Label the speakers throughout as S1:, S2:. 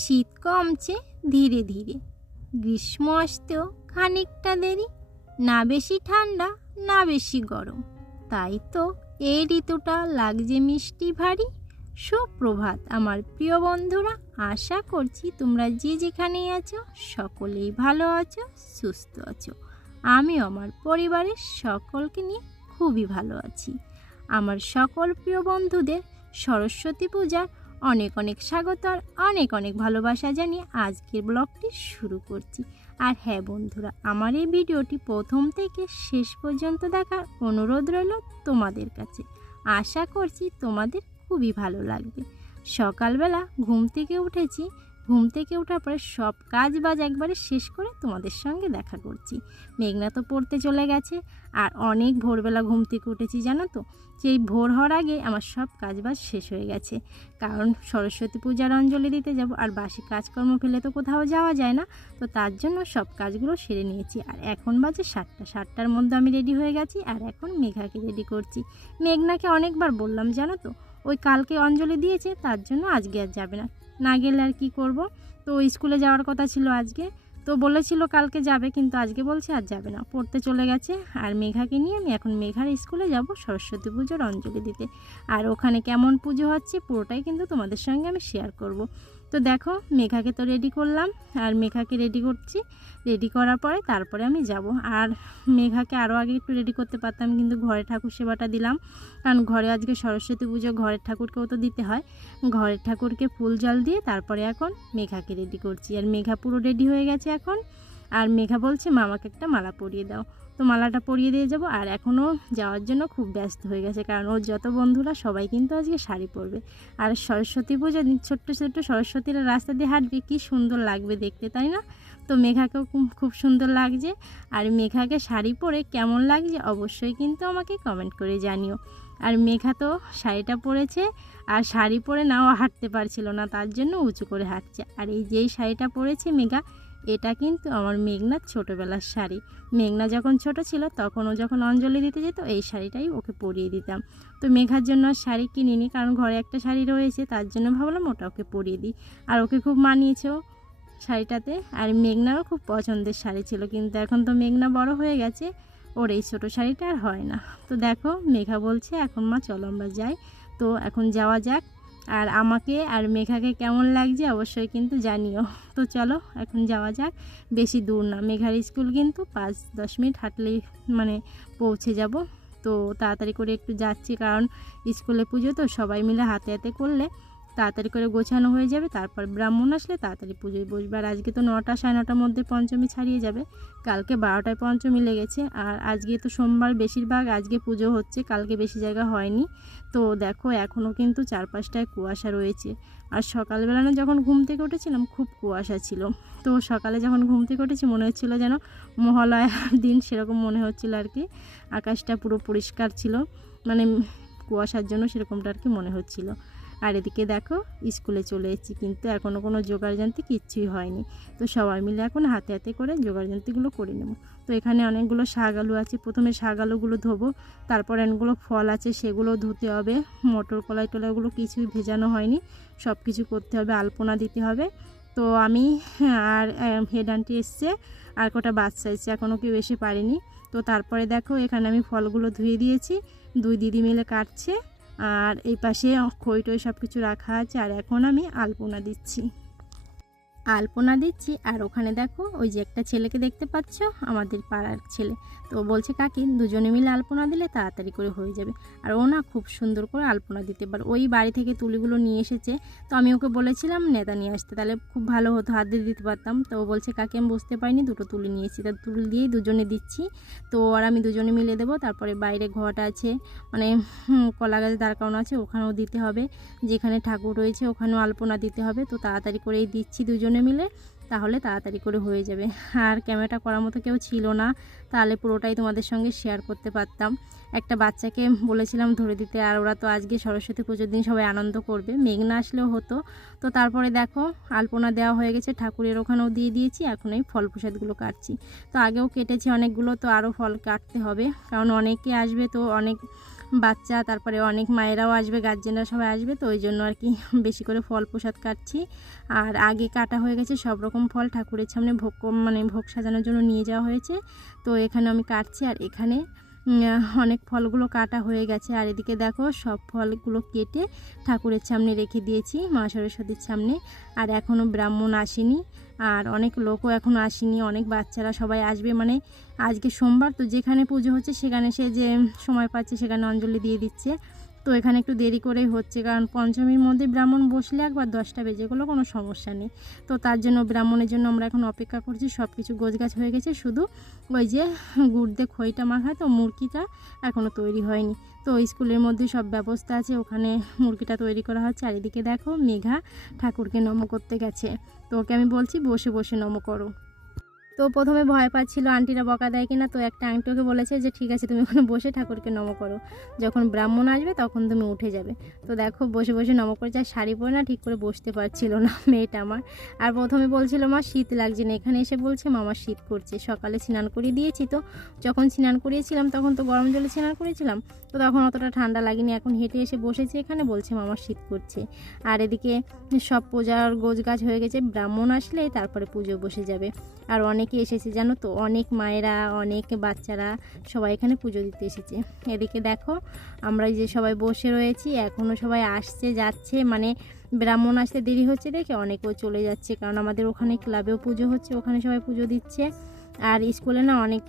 S1: শীত কমছে ধীরে ধীরে। গ্রীষ্ম আসতেও খানিকটা দেরি, না বেশি ঠান্ডা, না বেশি গরম। তাই তো এই ঋতুটা লাগছে মিষ্টি ভারী। সুপ্রভাত আমার প্রিয় বন্ধুরা, আশা করছি তোমরা যে যেখানেই আছো সকলেই ভালো আছো, সুস্থ আছো। আমি আমার পরিবারের সকলকে নিয়ে খুবই ভালো আছি। আমার সকল প্রিয় বন্ধুদের সরস্বতী পূজার অনেক অনেক স্বাগত আর অনেক অনেক ভালোবাসা জানিয়ে আজকের ব্লগটি শুরু করছি। আর হ্যাঁ বন্ধুরা, আমার এই ভিডিওটি প্রথম থেকে শেষ পর্যন্ত দেখার অনুরোধ রইল তোমাদের কাছে। আশা করছি তোমাদের খুবই ভালো লাগবে। সকালবেলা ঘুম থেকে উঠেছি ঘুম থেকে ওঠার পরে সব কাজ বাজ একবারে শেষ করে তোমাদের সঙ্গে দেখা করছি। মেঘনা তো পড়তে চলে গেছে, আর অনেক ভোরবেলা ঘুম থেকে উঠেছি, জানো তো? সেই ভোর হওয়ার আগে আমার সব কাজ বাজ শেষ হয়ে গেছে। কারণ সরস্বতী পূজার অঞ্জলি দিতে যাব, আর বাসি কাজকর্ম ফেলে তো কোথাও যাওয়া যায় না। তো তার জন্য সব কাজগুলো সেরে নিয়েছি, আর এখন বাজে সাতটা। সাতটার মধ্যে আমি রেডি হয়ে গেছি, আর এখন মেঘাকে রেডি করছি। মেঘনাকে অনেকবার বললাম, জানো তো? ওই কালকে অঞ্জলি দিয়েছে, তার জন্য আজকে আর যাবে না। না গেলে আর কি করব? তো স্কুলে যাওয়ার কথা ছিল আজকে। তো বলেছিল কালকে যাবে, কিন্তু আজকে বলছে আর যাবে না। পড়তে চলে গেছে। আর মেঘাকে নিয়ে আমি এখন মেঘার স্কুলে যাব সরস্বতী পুজোর অঞ্জলি দিতে। আর ওখানে কেমন পুজো হচ্ছে পুরোটাই কিন্তু তোমাদের সঙ্গে আমি শেয়ার করব। তো দেখো, মেঘাকে তো রেডি করলাম। আর মেঘাকে রেডি করছি। রেডি করার পরে তারপরে আমি যাব। আর মেঘাকে আরও আগে একটু রেডি করতে পারতাম, কিন্তু ঘরে ঠাকুর সেবাটা দিলাম। কারণ ঘরে আজকে সরস্বতী পুজো, ঘরের ঠাকুরকেও তো দিতে হয়। ঘরের ঠাকুরকে ফুল জল দিয়ে তারপরে এখন মেঘাকে রেডি করছি। আর মেঘা পুরো রেডি হয়ে গেছে এখন। আর মেঘা বলছে, মামাকে একটা মালা পরিয়ে দাও। তো মালাটা পরিয়ে দিয়ে যাব। আর এখনও যাওয়ার জন্য খুব ব্যস্ত হয়ে গেছে, কারণ ওর যত বন্ধুরা, সবাই কিন্তু আজকে শাড়ি পরবে। আর সরস্বতী পুজো ছোট্ট ছোট্ট সরস্বতীরা রাস্তা দিয়ে হাঁটবে, কী সুন্দর লাগবে দেখতে, তাই না? তো মেঘাকেও খুব- সুন্দর লাগছে। আর মেঘাকে শাড়ি পরে কেমন লাগছে অবশ্যই কিন্তু আমাকে কমেন্ট করে জানিও। আর মেঘা তো শাড়িটা পরেছে, আর শাড়ি পরে নাও হাঁটতে পারছিল না, তার জন্য উঁচু করে হাঁটছে। আর এই যেই শাড়িটা পরেছে মেঘা এটা কিন্তু আমার মেঘনার ছোটোবেলার শাড়ি। মেঘনা যখন ছোট ছিল, তখন ও যখন অঞ্জলি দিতে যেত, এই শাড়িটাই ওকে পরিয়ে দিতাম। তো মেঘার জন্য আর শাড়ি কিনিনি, কারণ ঘরে একটা শাড়ি রয়েছে, তার জন্য ভাবলাম ওটা ওকে পরিয়ে দিই। আর ওকে খুব মানিয়েছেও শাড়িটাতে। আর মেঘনারও খুব পছন্দের শাড়ি ছিল, কিন্তু এখন তো মেঘনা বড় হয়ে গেছে, ওর এই ছোটো শাড়িটা আর হয় না। তো দেখো, মেঘা বলছে, এখন মা, চলো আমরা যাই। তো এখন যাওয়া যাক। আর আমাকে আর মেঘাকে কেমন লাগছে অবশ্যই কিন্তু জানিও। তো চলো, এখন যাওয়া যাক। বেশি দূর না। মেঘার স্কুল কিন্তু পাঁচ, দশ মিনিট হাঁটলেই মানে পৌঁছে যাব। তো তাড়াতাড়ি করে একটু যাচ্ছি, কারণ স্কুলে পুজো তো সবাই মিলে হাতে হাতে করলে তাড়াতাড়ি করে গোছানো হয়ে যাবে, তারপর ব্রাহ্মণ আসলে তাড়াতাড়ি পুজোয় বসবে। আর আজকে তো নটা সাড়ে নটার মধ্যে পঞ্চমী ছাড়িয়ে যাবে। কালকে বারোটায় পঞ্চমী লেগেছে। আর আজকে তো সোমবার বেশিরভাগ আজকে পুজো হচ্ছে, কালকে বেশি জায়গা হয়নি। তো দেখো এখনও কিন্তু চারপাশটায় কুয়াশা রয়েছে। আর সকালবেলা না যখন ঘুম থেকে উঠেছিলাম, খুব কুয়াশা ছিল। তো সকালে যখন ঘুম থেকে উঠেছি, মনে হচ্ছিল যেন মহালয়ার দিন সেরকম মনে হচ্ছিল আর কি। আকাশটা পুরো পরিষ্কার ছিল। মানে কুয়াশার জন্য সেরকমটা আর কি মনে হচ্ছিল। আর এদিকে দেখো, স্কুলে চলে এসেছি কিন্তু এখনও কোনো জোগাড় যন্ত্র কিচ্ছুই হয়নি। তো সবাই মিলে এখন হাতে হাতে করে জোগাড় যন্ত্রগুলো করে নেব। তো এখানে অনেকগুলো শাক আলু আছে, প্রথমে শাক আলুগুলো ধোবো, তারপর অনেকগুলো ফল আছে সেগুলো ধুতে হবে। মটর কলাই টলাইগুলো কিছুই ভেজানো হয়নি সব কিছু করতে হবে, আলপনা দিতে হবে। তো আমি আর হেড আন্টি এসছে, আর কটা বাচ্চা এসছে এখনও কেউ এসে পারেনি। তো তারপরে দেখো, এখানে আমি ফলগুলো ধুয়ে দিয়েছি, দুই দিদি মিলে কাটছে। আর এই পাশে খই টই সব কিছু রাখা আছে আর এখন আমি আলপনা দিচ্ছি। আলপনা দিচ্ছি, আর ওখানে দেখো ওই যে একটা ছেলেকে দেখতে পাচ্ছ, আমাদের পাড়ার ছেলে। তো বলছে, কাকি, দুজনে মিলে আলপনা দিলে তাড়াতাড়ি করে হয়ে যাবে। আর ও না খুব সুন্দর করে আলপনা দিতে পারে। ওই বাড়ি থেকে তুলিগুলো নিয়ে এসেছে। তো আমি ওকে বলেছিলাম, নেতা নিয়ে আসতে। তাহলে খুব ভালো হতো, হাত দিয়ে দিতে পারতাম। তো ও বলছে, কাকি, আমি বুঝতে পারিনি, দুটো তুলি নিয়েছি। তা তুলি দিয়েই দুজনে দিচ্ছি। তো আর আমি দুজনে মিলে দেবো। তারপরে বাইরে ঘট আছে মানে কলা গাছ, দাঁড় আছে, ওখানেও দিতে হবে। যেখানে ঠাকুর রয়েছে, ওখানেও আলপনা দিতে হবে। তো তাড়াতাড়ি করেই দিচ্ছি দুজনে। মিলে, তাহলে তাড়াতাড়ি করে হয়ে যাবে। আর ক্যামেরাটা করার মতো কেউ ছিল না, তাহলে পুরোটাই তোমাদের সঙ্গে শেয়ার করতে পারতাম। একটা বাচ্চাকে বলেছিলাম ধরে দিতে, আর ওরা তো আজকে সরস্বতী পুজোর দিন সবাই আনন্দ করবে। মেঘ না আসলেও হতো। তো তারপরে দেখো, আলপনা দেওয়া হয়ে গেছে, ঠাকুরের ওখানেও দিয়ে দিয়েছি, এখন এই ফল প্রসাদগুলো কাটছি। তো আগেও কেটেছি অনেকগুলো, তো আরও ফল কাটতে হবে, কারণ অনেকে আসবে তো অনেক বাচ্চা, তারপরে অনেক মায়েরাও আসবে গার্জেনরা সবাই আসবে, তো ওই জন্য আর কি বেশি করে ফল প্রসাদ কাটছি। আর আগে কাটা হয়ে গেছে, সব রকম ফল ঠাকুরের সামনে ভোগ মানে ভোগ সাজানোর জন্য নিয়ে যাওয়া হয়েছে। তো এখানে আমি কাটছি, আর এখানে অনেক ফলগুলো কাটা হয়ে গেছে। আর এদিকে দেখো, সব ফলগুলো কেটে ঠাকুরের সামনে রেখে দিয়েছি, মা সরস্বতীর সামনে। আর এখনও ব্রাহ্মণ আসেনি, আর অনেক লোকও এখনও আসেনি, অনেক বাচ্চারা সবাই আসবে। মানে আজকে সোমবার, তো যেখানে পুজো হচ্ছে সেখানে সে যে সময় পাচ্ছে সেখানে অঞ্জলি দিয়ে দিচ্ছে। তো এখানে একটু দেরি করেই হচ্ছে, কারণ পঞ্চমীর মধ্যে ব্রাহ্মণ বসলে একবার দশটা বেজে গেলো, কোনো সমস্যা নেই। তো তার জন্য ব্রাহ্মণের জন্য আমরা এখন অপেক্ষা করছি সব কিছু গোছগাছ হয়ে গেছে, শুধু ওই যে গুড় দিয়ে খইটা মাখায় তো মুরগিটা এখনও তৈরি হয়নি। তো স্কুলের মধ্যে সব ব্যবস্থা আছে, ওখানে মুরগিটা তৈরি করা হয়, চারিদিকে দেখো মেঘা ঠাকুরকে নম করতে গেছে। তো ওকে আমি বলছি বসে বসে নম করো। তো প্রথমে ভয় পাচ্ছিল আন্টিরা বকা দেয় কিনা, তো একটা আন্টি ওকে বলেছে যে, ঠিক আছে, তুমি ওখানে বসে ঠাকুরকে নম করো। যখন ব্রাহ্মণ আসবে, তখন তুমি উঠে যাবে। তো দেখো, বসে বসে নম করেছে, আর শাড়ি পরে না ঠিক করে বসতে পারছিল না মেয়েটা আমার। আর প্রথমে বলছিল, মা, শীত লাগছে না। এখানে এসে বলছে, মামা শীত করছে। সকালে স্নান করিয়ে দিয়েছি তো। যখন স্নান করিয়েছিলাম, তখন তো গরম জলে স্নান করেছিলাম, তো তখন অতটা ঠান্ডা লাগেনি। এখন হেঁটে এসে বসেছি এখানে, বলছে, মামা শীত করছে। আর এদিকে সব পূজার গোছ গাছ হয়ে গেছে, ব্রাহ্মণ আসলে তারপরে পুজো বসে যাবে। আর অনেকে এসেছে, জানো তো? অনেক মায়েরা, অনেক বাচ্চারা সবাই এখানে পুজো দিতে এসেছে। এদিকে দেখো, আমরা যে সবাই বসে রয়েছি এখনও সবাই আসছে, যাচ্ছে। মানে ব্রাহ্মণ আসতে দেরি হচ্ছে দেখে অনেকেও চলে যাচ্ছে, কারণ আমাদের ওখানে ক্লাবেও পুজো হচ্ছে, ওখানে সবাই পুজো দিচ্ছে। আর স্কুলে না অনেক,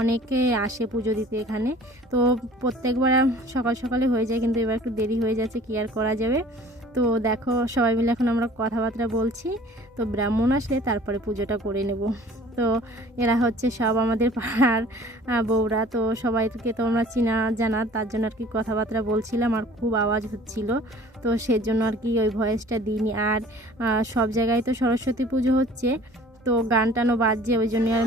S1: অনেকে আসে পুজো দিতে এখানে। তো প্রত্যেকবার সকাল সকালে হয়ে যায়, কিন্তু এবার একটু দেরি হয়ে যাচ্ছে, কি আর করা যাবে? তো দেখো, সবাই মিলে এখন আমরা কথাবার্তা বলছি। তো ব্রাহ্মণ আসলে তারপরে পুজোটা করে নেব। তো এরা হচ্ছে সব আমাদের পাড়ার বউরা। তো সবাইকে তো আমরা চিনা জানা, তার জন্য আর কি কথাবার্তা বলছিলাম আর খুব আওয়াজ হচ্ছিল। তো সেজন্য আর কি ওই ভয়েসটা দিইনি। আর সব জায়গায় তো সরস্বতী পুজো হচ্ছে। তো গান টানও বাজছে, ওই জন্য আর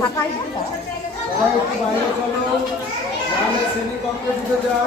S2: আমি সবাই একটু বাইরে চলো। শ্রেণীকক্ষে ঢুকে যাও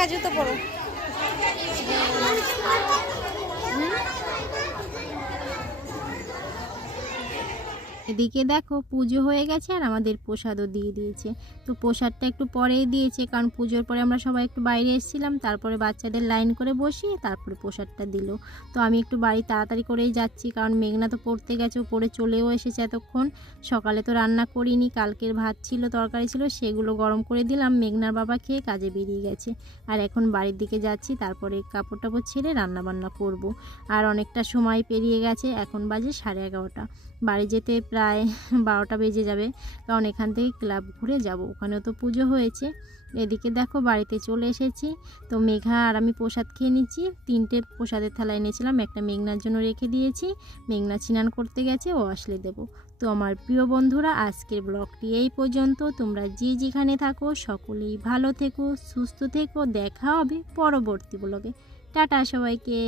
S3: মেঘা জুতো পরো।
S1: এদিকে দেখো পুজো হয়ে গেছে আর আমাদের প্রসাদও দিয়ে দিয়েছে। তো প্রসাদটা একটু পরেই দিয়েছে কারণ পুজোর পরে আমরা সবাই একটু বাইরে এসেছিলাম, তারপরে বাচ্চাদের লাইন করে বসিয়ে তারপরে প্রসাদটা দিল। তো আমি একটু বাড়ি তাড়াতাড়ি করেই যাচ্ছি কারণ মেঘনা তো পড়তে গেছে পড়ে চলেও এসেছে এতক্ষণ। সকালে তো রান্না করিনি, কালকের ভাত ছিল, তরকারি ছিল, সেগুলো গরম করে দিলাম। মেঘনার বাবা খেয়ে কাজে বেরিয়ে গেছে। আর এখন বাড়ির দিকে যাচ্ছি, তারপরে কাপড় টাপড় ছেড়ে রান্না বান্না করব। আর অনেকটা সময় পেরিয়ে গেছে, এখন বাজে সাড়ে এগারোটা। বাড়ি যেতে প্রায় বারোটা বেজে যাবে। কারণ এখান থেকে ক্লাব ঘুরে যাব। ওখানেও তো পুজো হয়েছে। এদিকে দেখো বাড়িতে চলে এসেছি। তো মেঘা আর আমি প্রসাদ খেয়ে নিচ্ছি। তিনটে প্রসাদের থালা এনেছিলাম। একটা মেঘনার জন্য রেখে দিয়েছি। মেঘনা স্নান করতে গেছে, ও আসলে দেব। তো আমার প্রিয় বন্ধুরা, আজকের ব্লগটি এই পর্যন্ত। তোমরা যে যেখানে থাকো, সকলেই ভালো থেকো, সুস্থ থেকো। দেখা হবে পরবর্তী ব্লগে। টাটা সবাইকে।